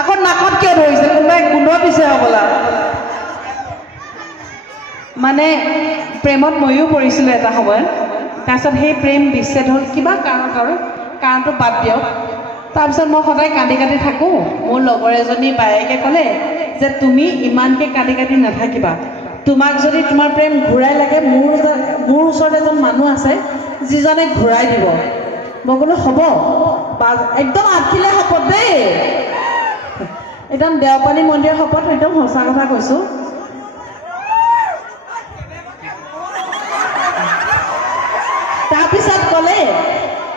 আকৌ নাকত কিয় ধৰিছে কোনোবাই গোন্ধ দিছে হ'বলা মানে প্ৰেমত ময়ো পৰিছিলোঁ এটা সময়ত তাৰপিছত সেই প্ৰেম বিচ্ছেদ হ'ল কিবা কাৰণত আৰু কাৰণটো বাদ দিয়ক তাৰপিছত মই সদায় কান্দি কান্দি থাকোঁ মোৰ লগৰ এজনী বায়েকে ক'লে যে তুমি ইমানকৈ কান্দি কান্দি নাথাকিবা তোমাক যদি তোমাৰ প্ৰেম ঘূৰাই লাগে মোৰ ওচৰত এজন মানুহ আছে যিজনে ঘূৰাই দিব মই ক'লো হ'ব একদম আঁঠিলে শপত দেই একদম দেওপানী মন্দিৰৰ শপত একদম সঁচা কথা কৈছোঁ তাৰপিছত ক'লে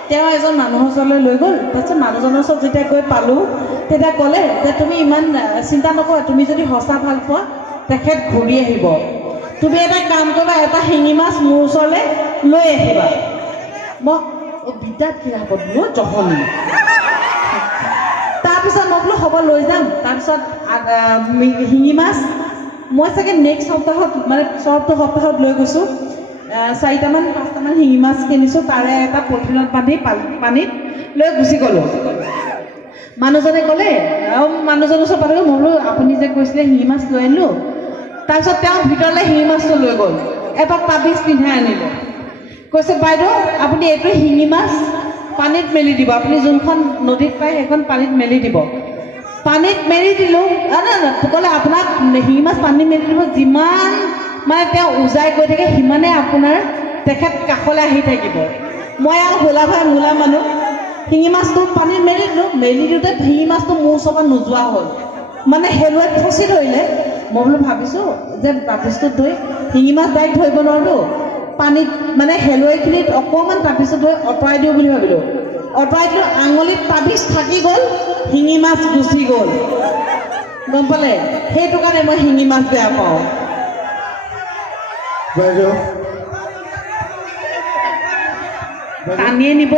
তেওঁ এজন মানুহৰ ওচৰলৈ লৈ গ'ল তাৰপিছত মানুহজনৰ ওচৰত যেতিয়া গৈ পালোঁ তেতিয়া ক'লে যে তুমি ইমান চিন্তা নকৰা তুমি যদি সঁচা ভাল পোৱা তেখেত ঘূৰি আহিব তুমি এটা কাম কৰিবা এটা শিঙি মাছ মোৰ ওচৰলৈ লৈ আহিবা মই বিতাত কি হ'ব বোলো জহনি তাৰপিছত মই বোলো হ'ব লৈ যাম তাৰপিছত শিঙি মাছ মই চাগে নেক্সট সপ্তাহত মানে সপ্তাহত লৈ গৈছোঁ 4টামান 5টামান শিঙি মাছ কিনিছোঁ তাৰে এটা পলিথিনত বান্ধি পানীত লৈ গুচি গ'লোঁ মানুহজনে ক'লে মানুহজনৰ ওচৰত পাতিলোঁ মই বোলো আপুনি যে কৈছিলে শিঙি মাছ লৈ আনিলোঁ তাৰপিছত তেওঁ ভিতৰলৈ শিঙি মাছটো লৈ গ'ল এটা তাবিজ পিন্ধাই আনিলে কৈছে বাইদেউ আপুনি এইটো শিঙি মাছ পানীত মেলি দিব আপুনি যোনখন নদীত পায় সেইখন পানীত মেলি দিব পানীত মেলি দিলোঁ ক'লে আপোনাক শিঙি মাছ পানীত মেলি দিব যিমান মানে তেওঁ উজাই গৈ থাকে সিমানে আপোনাৰ তেখেত কাষলৈ আহি থাকিব মই আৰু হোলা ভাই মূলা মানুহ শিঙি মাছটো পানীত মেলি দিলোঁ মেলি দিওঁতে শিঙি মাছটো মোৰ ওচৰৰ পৰা নোযোৱা হ'ল মানে শেলুৱাই ফচি ধৰিলে মই বোলো ভাবিছোঁ যে তাপিছটোত ধৰি শিঙি মাছ ডাইৰেক্ট ধৰিব নোৱাৰোঁ পানীত মানে শেলুৱাইখিনিত অকণমান তাপিছত ধৰি আঁতৰাই দিওঁ বুলি ভাবিলোঁ আঁতৰাই দিলোঁ আঙুলিত তাবিজ থাকি গ'ল শিঙি মাছ গুচি গ'ল গম পালে সেইটো কাৰণে মই শিঙি মাছ বেয়া পাওঁ টানিয়ে নিব